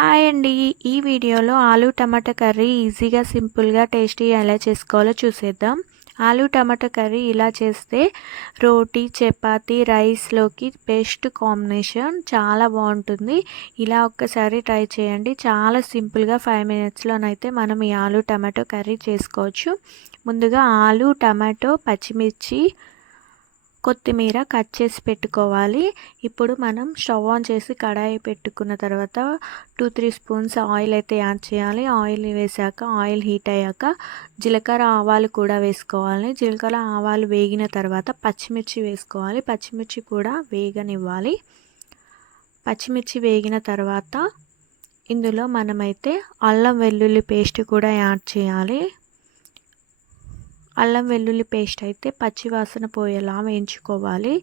Hi అండి. ఈ వీడియోలో ఆలూ టమాటా కర్రీ ఈజీగా సింపుల్గా టేస్టీ ఎలా చేసుకోవాలో చూసేద్దాం. ఆలూ టమాటా కర్రీ ఇలా చేస్తే రోటీ చపాతి రైస్లోకి బెస్ట్ కాంబినేషన్. చాలా బాగుంటుంది. ఇలా ఒక్కసారి ట్రై చేయండి. చాలా సింపుల్గా ఫైవ్ మినిట్స్లోనైతే మనం ఈ ఆలూ టమాటో కర్రీ చేసుకోవచ్చు. ముందుగా ఆలూ టమాటో పచ్చిమిర్చి కొత్తిమీర కట్ చేసి పెట్టుకోవాలి. ఇప్పుడు మనం స్టవ్ ఆన్ చేసి కడాయి పెట్టుకున్న తర్వాత టూ త్రీ స్పూన్స్ ఆయిల్ అయితే యాడ్ చేయాలి. ఆయిల్ వేసాక ఆయిల్ హీట్ అయ్యాక జీలకర్ర ఆవాలు కూడా వేసుకోవాలి. జీలకర్ర ఆవాలు వేగిన తర్వాత పచ్చిమిర్చి వేసుకోవాలి. పచ్చిమిర్చి కూడా వేగనివ్వాలి. పచ్చిమిర్చి వేగిన తర్వాత ఇందులో మనమైతే అల్లం వెల్లుల్లి పేస్ట్ కూడా యాడ్ చేయాలి. అల్లం వెల్లుల్లి పేస్ట్ అయితే పచ్చి వాసన పోయేలా వేయించుకోవాలి.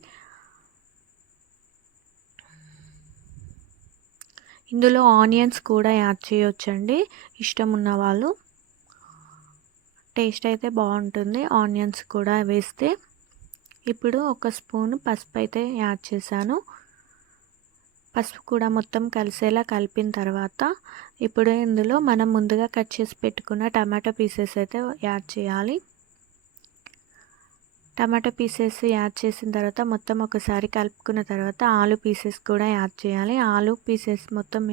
ఇందులో ఆనియన్స్ కూడా యాడ్ చేయొచ్చండి. ఇష్టం ఉన్న వాళ్ళు. టేస్ట్ అయితే బాగుంటుంది ఆనియన్స్ కూడా వేస్తే. ఇప్పుడు ఒక స్పూన్ పసుపు అయితే యాడ్ చేశాను. పసుపు కూడా మొత్తం కలిసేలా కలిపిన తర్వాత ఇప్పుడు ఇందులో మనం ముందుగా కట్ చేసి పెట్టుకున్న టమాటో పీసెస్ అయితే యాడ్ చేయాలి. టమాటా పీసెస్ యాడ్ చేసిన తర్వాత మొత్తం ఒకసారి కలుపుకున్న తర్వాత ఆలు పీసెస్ కూడా యాడ్ చేయాలి. ఆలు పీసెస్ మొత్తం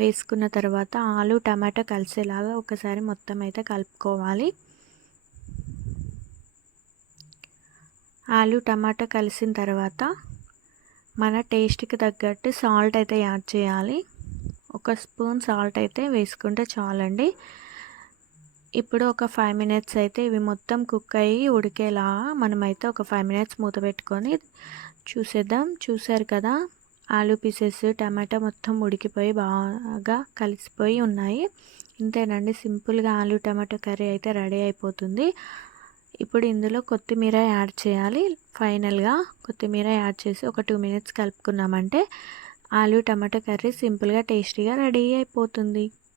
వేసుకున్న తర్వాత ఆలు టమాటా కలిసేలాగా ఒకసారి మొత్తం అయితే కలుపుకోవాలి. ఆలు టమాటా కలిసిన తర్వాత మన టేస్ట్కి తగ్గట్టు సాల్ట్ అయితే యాడ్ చేయాలి. ఒక స్పూన్ సాల్ట్ అయితే వేసుకుంటే చాలండి. ఇప్పుడు ఒక ఫైవ్ మినిట్స్ అయితే ఇవి మొత్తం కుక్ అయ్యి ఉడికేలా మనమైతే ఒక ఫైవ్ మినిట్స్ మూత పెట్టుకొని చూసేద్దాం. చూసారు కదా ఆలు పీసెస్ టమాటా మొత్తం ఉడికిపోయి బాగా కలిసిపోయి ఉన్నాయి. ఇంతేనండి సింపుల్గా ఆలు టమాటో కర్రీ అయితే రెడీ అయిపోతుంది. ఇప్పుడు ఇందులో కొత్తిమీర యాడ్ చేయాలి. ఫైనల్గా కొత్తిమీర యాడ్ చేసి ఒక టూ మినిట్స్ కలుపుకున్నామంటే ఆలు టమాటో కర్రీ సింపుల్గా టేస్టీగా రెడీ అయిపోతుంది.